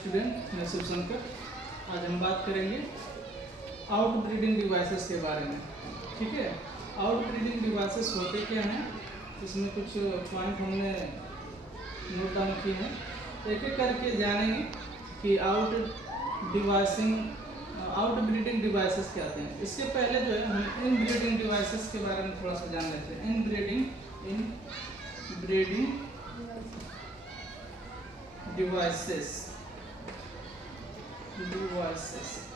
Student, मैं शिव शंकर। आज हम बात करेंगे आउट ब्रीडिंग डिवाइसेस के बारे में। ठीक है, आउट ब्रीडिंग डिवाइसेस होते क्या हैं, इसमें कुछ पॉइंट हमने नोट डाउन किए हैं, एक एक करके जानेंगे कि आउट ब्रीडिंग डिवाइसेस क्या आते हैं। इसके पहले जो है हम इन ब्रीडिंग डिवाइसेस के बारे में थोड़ा सा जान लेते हैं। इन ब्रीडिंग डिवाइसेस,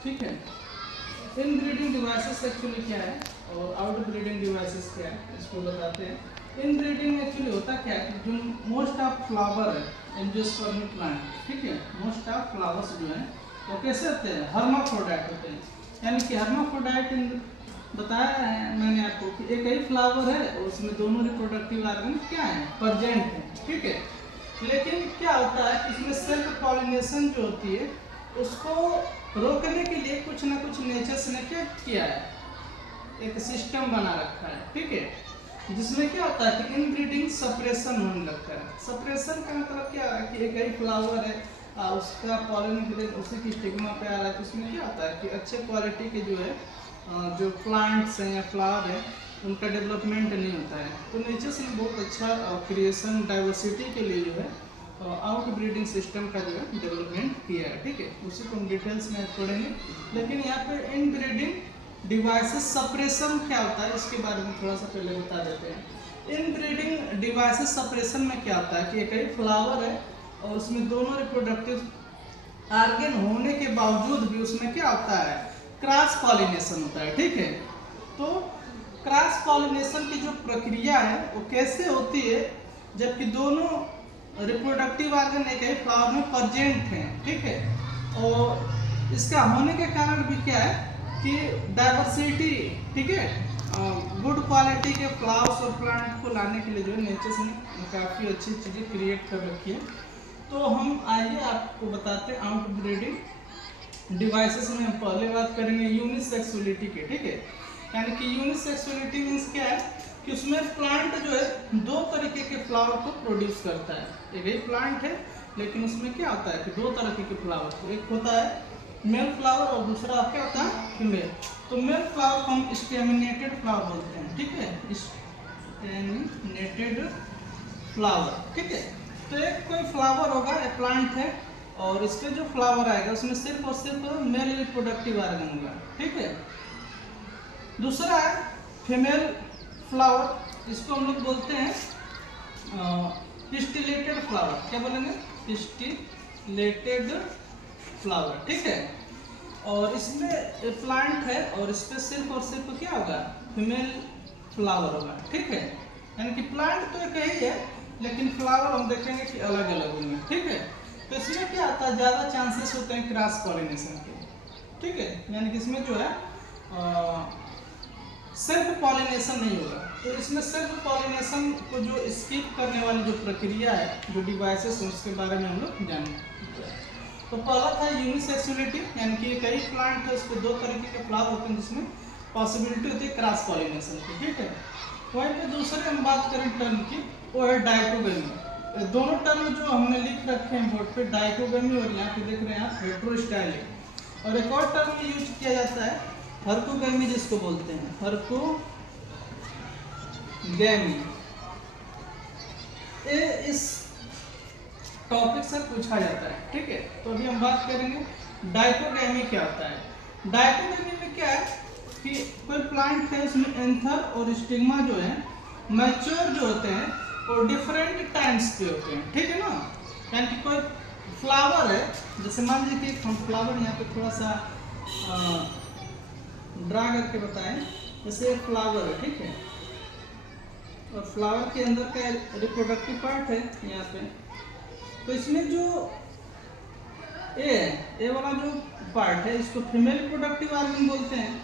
ठीक है। इन ब्रीडिंग डिवाइसेस एक्चुअली क्या है और आउट ब्रीडिंग डिवाइसेस क्या है, इसको बताते हैं। इन ब्रीडिंग एक्चुअली होता क्या है कि जो मोस्ट ऑफ फ्लावर है एंजियोस्पर्म प्लांट, ठीक है, मोस्ट ऑफ फ्लावर्स जो हैं वो कैसे होते हैं, हर्माफ्रोडाइट होते हैं। यानी कि हर्माफ्रोडाइट बताया है मैंने आपको कि एक ही फ्लावर है और उसमें दोनों रिप्रोडक्टिव ऑर्गन क्या है, प्रेजेंट है, ठीक है। लेकिन क्या होता है कि इसमें सेल्फ पॉलिनेशन जो होती है उसको रोकने के लिए कुछ ना कुछ नेचर्स ने क्या किया है, एक सिस्टम बना रखा है, ठीक है, जिसमें क्या होता है कि इनब्रीडिंग सप्रेशन होने लगता है। सप्रेशन का मतलब क्या है कि एक ही फ्लावर है, उसका पॉलिन ग्रेन उसी की स्टिग्मा पे आ रहा है, तो उसमें क्या होता है कि अच्छे क्वालिटी के जो है जो प्लांट्स हैं या फ्लावर है उनका डेवलपमेंट नहीं होता है। तो नेचर से बहुत अच्छा क्रिएशन डाइवर्सिटी के लिए जो है आउट ब्रीडिंग सिस्टम का जो है डेवलपमेंट किया है, ठीक है। उसी को हम डिटेल्स में पढ़ेंगे, लेकिन यहाँ पे इन ब्रीडिंग डिवाइसेस सप्रेशन क्या होता है इसके बारे में थोड़ा सा पहले बता देते हैं। इन ब्रीडिंग डिवाइसेस सप्रेशन में क्या होता है कि एक ही फ्लावर है और उसमें दोनों रिप्रोडक्टिव ऑर्गन होने के बावजूद भी उसमें क्या होता है, क्रॉस पॉलिनेशन होता है, ठीक है। तो क्रॉस पॉलिनेशन की जो प्रक्रिया है वो कैसे होती है, जबकि दोनों रिप्रोडक्टिव ऑर्गन एक ही फ्लावर में प्रेजेंट हैं, ठीक है। और इसका होने के कारण भी क्या है कि डाइवर्सिटी, ठीक है, गुड क्वालिटी के फ्लावर्स और प्लांट को लाने के लिए जो है नेचर ने काफ़ी अच्छी चीज़ें क्रिएट कर रखी है। तो हम आइए आपको बताते हैं आउट ब्रीडिंग डिवाइसेस में। हम पहले बात करेंगे यूनिसेक्सुअलिटी के, ठीक है। यानी कि यूनिसेक्सुअलिटी मीन्स क्या है कि उसमें प्लांट जो है दो तरीके के फ्लावर को प्रोड्यूस करता है। एक ही प्लांट है लेकिन उसमें क्या होता है कि दो तरह के फ्लावर, एक होता है मेल फ्लावर और दूसरा क्या होता है फीमेल। तो मेल फ्लावर को हम स्टेमिनेटेड फ्लावर बोलते हैं, ठीक है, स्टेमिनेटेड फ्लावर, ठीक है। तो एक कोई फ्लावर होगा, एक प्लांट है और इसके जो फ्लावर आएगा उसमें सिर्फ और सिर्फ मेल रिप्रोडक्टिव ऑर्गन होगा, ठीक है। दूसरा है फीमेल फ्लावर, इसको हम लोग बोलते हैं पिस्टिलेटेड फ्लावर। क्या बोलेंगे, पिस्टिलेटेड फ्लावर, ठीक है। और इसमें प्लांट है और इस पर सिर्फ और सिर्फ क्या होगा, फीमेल फ्लावर होगा, ठीक है। यानी कि प्लांट तो एक ही है लेकिन फ्लावर हम देखेंगे कि अलग अलग होंगे, ठीक है। तो इसमें क्या आता है, ज़्यादा चांसेस होते हैं क्रॉस पॉलिनेशन के, ठीक है। यानी कि इसमें जो है सेल्फ पॉलिनेशन नहीं होगा। तो इसमें सेल्फ पॉलिनेशन को जो स्किप करने वाली जो प्रक्रिया है, जो डिवाइसेस हैं, उसके बारे में हम लोग जानेंगे। तो पहला था यूनिसेक्सुअलिटी, यानी कि कई प्लांट है उस पर दो तरीके के फ्लावर होते हैं जिसमें पॉसिबिलिटी होती है क्रॉस पॉलिनेशन की, ठीक है। वहीं पे दूसरे हम बात करें टर्म की, वो है डाइकोगेमी। दोनों टर्म जो हमने लिख रखे हैं बोर्ड पे, डाइकोगेमी और यहाँ पे देख रहे हैं आप हेटेरोस्टाइलिक। और एक और टर्म यूज किया जाता है हर्कोगेमी, जिसको बोलते हैं हर्कोगेमी। इस टॉपिक से पूछा जाता है, ठीक है। तो अभी हम बात करेंगे डाइकोगेमी क्या होता है। डाइकोगेमी में क्या है कि कोई प्लांट है उसमें एंथर और स्टिग्मा जो है मैच्योर जो होते हैं और डिफरेंट टाइम्स पे होते हैं, ठीक है ना। यानी कि कोई फ्लावर है, जैसे मान लीजिए कि हम फ्लावर यहाँ पे थोड़ा सा ड्रा करके बताएं। जैसे एक फ्लावर है, ठीक है, और फ्लावर के अंदर का रिप्रोडक्टिव पार्ट है यहाँ पे। तो इसमें जो ए वाला जो पार्ट है इसको फीमेल रिप्रोडक्टिव ऑर्गन बोलते हैं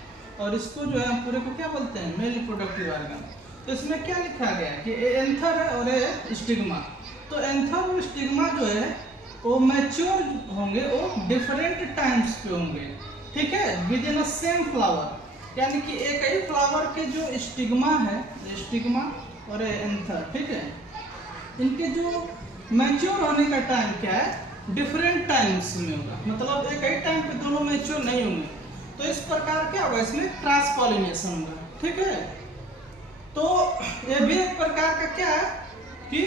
और इसको जो है पूरे को क्या बोलते हैं, मेल रिप्रोडक्टिव ऑर्गन। तो इसमें क्या लिखा गया है कि एंथर है और ए स्टिग्मा। तो एंथर और स्टिग्मा जो है वो मैच्योर होंगे, वो डिफरेंट टाइम्स पे होंगे, ठीक है, with in a same flower. यानी कि एक ही फ्लावर के जो स्टिग्मा है, स्टिग्मा और एंथर, ठीक है, इनके जो मैच्योर होने का टाइम क्या है, डिफरेंट टाइम्स में होगा, मतलब एक ही टाइम पे दोनों मैच्योर नहीं होंगे। तो इस प्रकार क्या होगा, इसमें क्रॉस पॉलिनेशन होगा। ठीक है, तो ये भी एक प्रकार का क्या है कि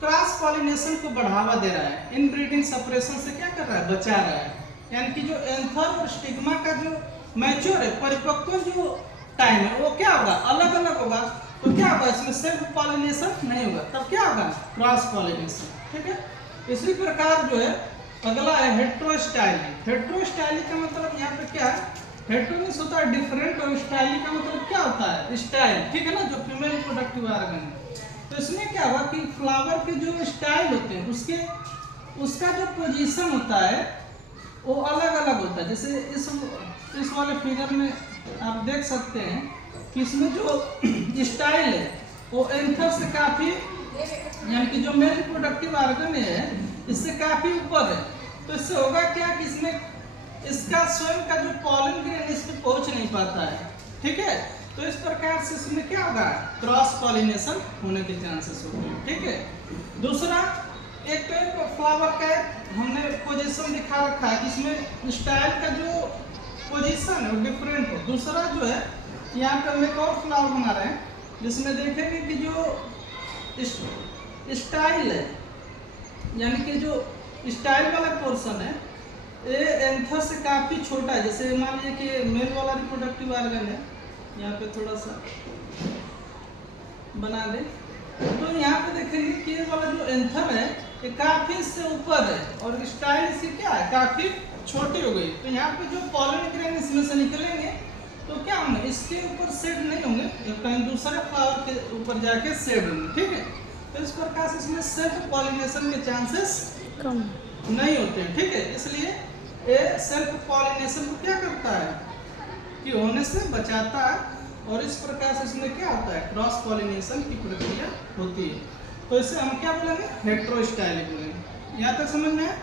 क्रॉस पॉलिनेशन को बढ़ावा दे रहा है, इनब्रीडिंग सेपरेशन से क्या कर रहा है, बचा रहा है। यानी कि जो एंथर और स्टिग्मा का जो मैच्योर है, परिपक्व जो टाइम है, वो क्या होगा, अलग अलग होगा। तो क्या होगा, इसमें सेल्फ पॉलिनेशन नहीं होगा, तब क्या होगा, क्रॉस पॉलिनेशन। ठीक है, इसी प्रकार जो है अगला है हेट्रोस्टाइलिक। हेट्रोस्टाइलिक का मतलब यहाँ पे क्या है, हेट्रो मींस होता है डिफरेंट, और स्टाइलिक का मतलब क्या होता है, स्टाइल। ठीक है ना, जो फीमेल रिप्रोडक्टिव ऑर्गन है। तो इसमें क्या हुआ कि फ्लावर के जो स्टाइल होते हैं, उसका जो पोजीशन होता है वो अलग अलग होता है। जैसे इस वाले फिगर में आप देख सकते हैं कि इसमें जो स्टाइल है वो एंथर से काफी, यानी कि जो मेल रिप्रोडक्टिव ऑर्गन है इससे काफी ऊपर है। तो इससे होगा क्या कि इसमें इसका स्वयं का जो पॉलन ग्रेन इस पे पहुंच नहीं पाता है। ठीक है, तो इस प्रकार से इसमें क्या होगा, क्रॉस पॉलिनेशन होने के चांसेस होते हैं। ठीक है, दूसरा एक फ्लावर का हमने पोजीशन दिखा रखा है, इसमें स्टाइल का जो पोजीशन है वो डिफरेंट है। दूसरा जो है, यहाँ पे हम एक और फ्लावर बना रहे हैं जिसमें देखेंगे कि जो स्टाइल है, यानी कि जो स्टाइल वाला पोर्शन है ये एंथर से काफी छोटा है। जैसे मान लीजिए कि मेल वाला रिप्रोडक्टिव ऑर्गन है, यहाँ पे थोड़ा सा बना दे, तो यहाँ पे देखेंगे कि ये वाला जो एंथर है ये काफी इससे ऊपर है, और स्टाइल इसकी क्या है, काफी छोटी हो गई। तो यहाँ पे जो पॉलन ग्रेन इसमें से निकलेंगे तो क्या होंगे, इसके ऊपर सेड नहीं होंगे, कहीं दूसरे फ्लावर के ऊपर जाके सेड होंगे। ठीक है, तो इस प्रकार से इसमें सेल्फ पॉलिनेशन के चांसेस कम नहीं होते हैं। ठीक है, इसलिए ये सेल्फ पॉलिनेशन को क्या करता है कि होने से बचाता है, और इस प्रकार से इसमें क्या होता है, क्रॉस पॉलिनेशन की प्रक्रिया होती है। तो इसे हम क्या बोलेंगे, हेट्रोस्टाइलिक बोलेंगे। यहाँ तक समझ में है।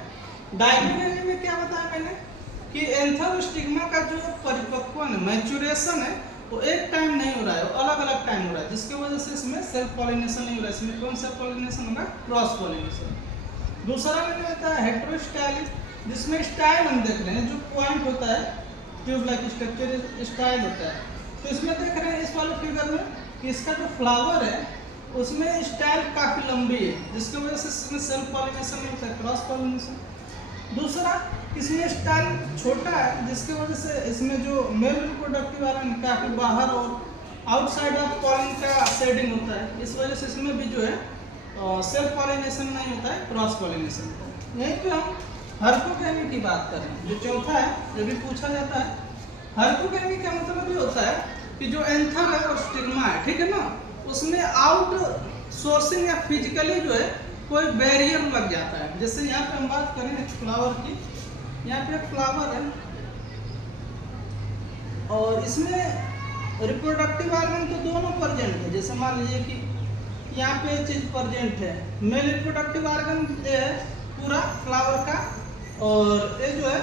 डायगोनली में क्या बताया मैंने कि एंथर और स्टिग्मा का जो परिपक्व मैच्योरेशन है वो एक टाइम नहीं हो रहा है, वो अलग अलग टाइम हो रहा है, जिसकी वजह से इसमें सेल्फ पॉलिनेशन नहीं हो रहा है। इसमें कौन सा पॉलिनेशन होगा, क्रॉस पॉलिनेशन। दूसरा मैंने बताया हेट्रोस्टाइलिक, जिसमें स्टाइल हम देख रहे हैं, जो पॉइंट होता है ट्यूब लाइक स्ट्रक्चर स्टाइल होता है। तो इसमें देख रहे हैं इस वाले फिगर में कि इसका जो फ्लावर है उसमें स्टाइल काफी लंबी है, जिसकी वजह से इसमें सेल्फ पॉलिनेशन नहीं होता है, क्रॉस पॉलिनेशन। दूसरा, इसमें स्टाइल छोटा है, जिसकी वजह से इसमें जो मेल रिप्रोडक्टिव वाला काफी बाहर और आउटसाइड ऑफ पॉलिन का शेडिंग होता है, इस वजह से इसमें भी जो है सेल्फ पॉलिनेशन नहीं होता है, क्रॉस पॉलिनेशन होता है। यहीं पे हम हर्कोगेमी की बात कर रहे हैं, जो चौथा है, ये भी पूछा जाता है। हर्कोगेमी का मतलब ये होता है कि जो एंथर है और स्टिग्मा है, ठीक है ना, उसमें आउट सोर्सिंग या फिजिकली जो है कोई बैरियर लग जाता है। जैसे यहाँ पे हम बात करें एक फ्लावर की, यहाँ पे एक फ्लावर है और इसमें रिप्रोडक्टिव ऑर्गन तो दोनों प्रेजेंट है। जैसे मान लीजिए कि यहाँ पे चीज प्रेजेंट है, मेल रिप्रोडक्टिव ऑर्गन है पूरा फ्लावर का, और ये जो है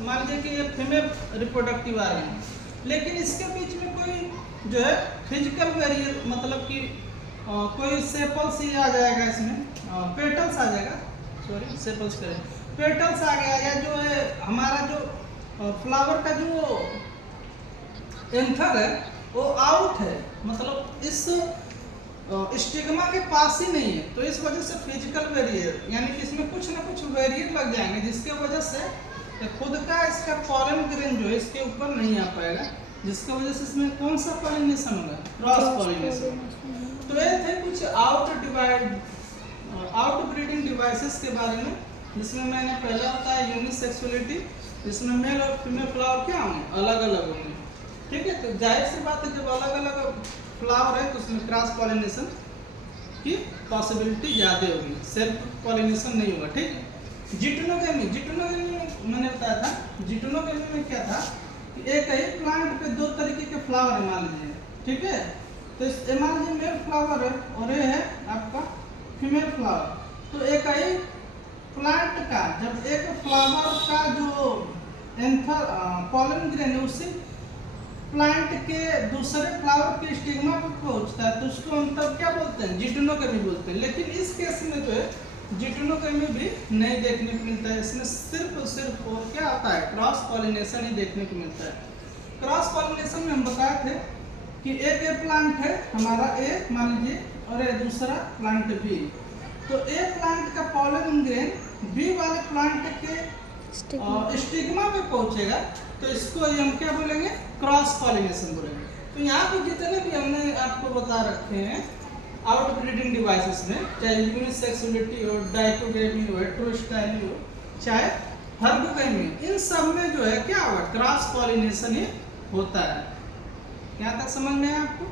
मान लीजिए कि ये फीमेल रिप्रोडक्टिव ऑर्गन, लेकिन इसके बीच में कोई जो है फिजिकल बैरियर, मतलब कि कोई सेपल्स ही आ जाएगा, इसमें पेटल्स आ जाएगा, सॉरी सेपल्स करें, पेटल्स आ गया, या जो है हमारा जो फ्लावर का जो एंथर है वो आउट है, मतलब इस स्टिग्मा के पास ही नहीं है। तो इस वजह से फिजिकल बैरियर, यानी कि इसमें कुछ ना कुछ बैरियर लग जाएंगे, जिसके वजह से खुद का इसका पॉलन ग्रेन जो है इसके ऊपर नहीं आ पाएगा, जिसकी वजह से इसमें कौन सा पॉलिनेशन होगा, क्रॉस पॉलिनेशन। तो ये थे कुछ आउट ब्रीडिंग डिवाइसेस के बारे में, जिसमें मैंने पहले बताया यूनिसेक्सुअलिटी, जिसमें मेल और फीमेल फ्लावर क्या होंगे, अलग अलग होंगे। ठीक है, तो जाहिर सी बात है जब अलग अलग फ्लावर है तो उसमें क्रॉस पॉलिनेशन की पॉसिबिलिटी ज़्यादा होगी, सेल्फ पॉलिनेशन नहीं होगा। ठीक है, जिटोनोगेमी, जिटोनोगेमी मैंने बताया था, जिटोनोगेमी में क्या था कि एक ही प्लांट पे दो तरीके के फ्लावर है मान लीजिए, ठीक है, तो इस मान लीजिए मेल फ्लावर है और ये है आपका फीमेल फ्लावर। तो एक ही प्लांट का जब एक फ्लावर का जो एंथर पॉलन ग्रेन है उसी प्लांट के दूसरे फ्लावर के स्टिग्मा पर पहुंचता है, तो उसको हम तब क्या बोलते हैं, जिटोनोगेमी बोलते हैं। लेकिन इस केस में जो है जिटुनो में भी नहीं देखने को मिलता है। इसमें सिर्फ और सिर्फ और क्या आता है, क्रॉस पॉलिनेशन ही देखने को मिलता है। क्रॉस पॉलिनेशन में हम बताए थे कि एक ए प्लांट है हमारा ए मान लीजिए, और ये दूसरा प्लांट बी। तो ए प्लांट का पॉलन ग्रेन बी वाले प्लांट के स्टिग्मा पे पहुंचेगा, तो इसको हम क्या बोलेंगे, क्रॉस पॉलिनेशन बोलेंगे। तो यहाँ पे जितने भी हमने आपको बता रखे हैं आउट ब्रीडिंग डिवाइसेस में, चाहे यूनिसेक्सुअलिटी हो, डाइकोटोमी हो, हेटेरोस्टाइली हो, चाहे हर्बोगेमी, इन सब में जो है क्या होगा, क्रॉस पॉलिनेशन ही होता है। यहाँ तक समझ में है आपको?